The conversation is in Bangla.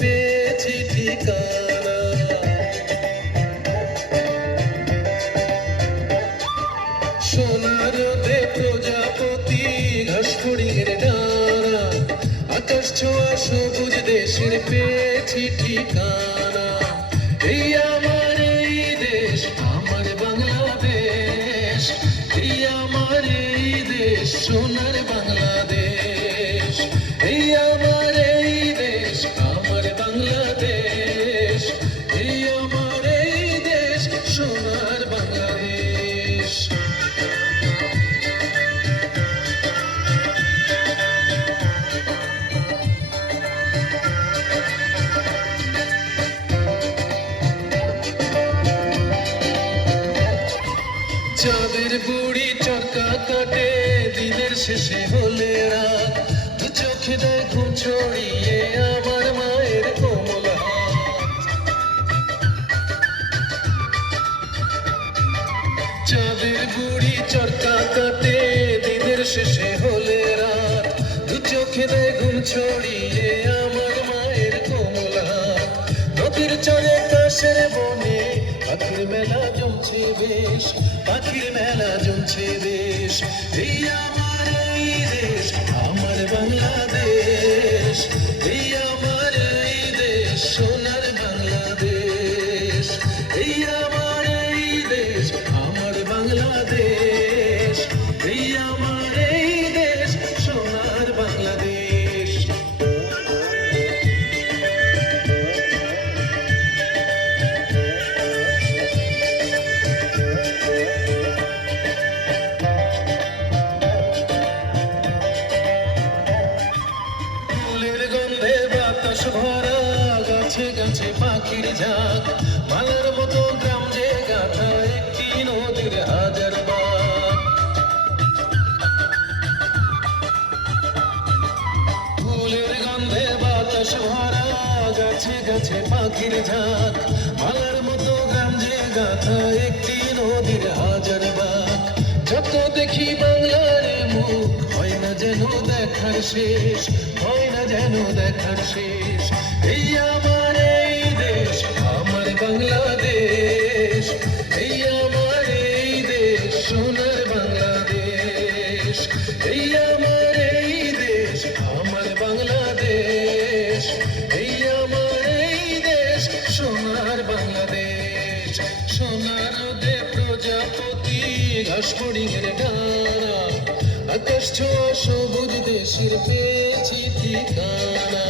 পেয়েছি ঠিকানা। সোনার রোদে প্রজাপতি ঘাস ফড়িংয়ের ডানা, আকাশ ছোঁয়া সবুজ দেশের পেয়েছি ঠিকানা। এই আমার এই দেশ, আমার বাংলাদেশ, এই আমার এই দেশ, সোনার বাংলাদেশ। এই আমার এই দেশ, আমার বাংলাদেশ, এই আমার এই দেশ, সোনার বাংলাদেশ। চাঁদের বুড়ি চরকা কাটে দিনের শেষে হলে রাত, দু চোখে দেয় ঘুম ছড়িয়ে আমার মায়ের কোমল হাত। চাঁদের বুড়ি চরকা কাটে দিনের শেষে হলে রাত, দু চোখে দেয় ঘুম ছড়িয়ে আমার মায়ের কোমল হাত। নদীর চরে কাশের বনে পাখির মেলা জমছে বেশ, পাখির মেলা জমছে বেশ। এই আমার এই দেশ, আমার বাংলাদেশ, এই আমার এই দেশ, সোনার বাংলাদেশ। এই আমার এই দেশ, আমার বাংলাদেশ, এই আমার এই দেশ, সোনার বাংলাদেশ। ফুলের গন্ধে বাতাস ভরা, গাছে গাছে পাখির ঝাঁক, মালার মতো গ্রাম যে গাথা একটি নদীর হাজার বাঁক। ফুলের গন্ধে বাতাস ভরা, গাছে গাছে পাখির ঝাঁক, মালার মতো গ্রাম যে গাথা একটি নদীর হাজার বাঁক। যত দেখি বাংলার মুখ, হয় না যেন দেখার শেষ, হয় না যেন দেখার শেষ। এই আমার এই দেশ, আমার বাংলাদেশ, এই আমার এই দেশ, সোনার বাংলাদেশ। এই আমার এই দেশ, আমার বাংলাদেশ, এই আমার এই দেশ, সোনার বাংলাদেশ। সোনার রোদে প্রজাপতি ঘাস ফড়িংয়ের ডানা, আকাশ ছোঁয়া সবুজ দেশের পেয়েছি ঠিকানা।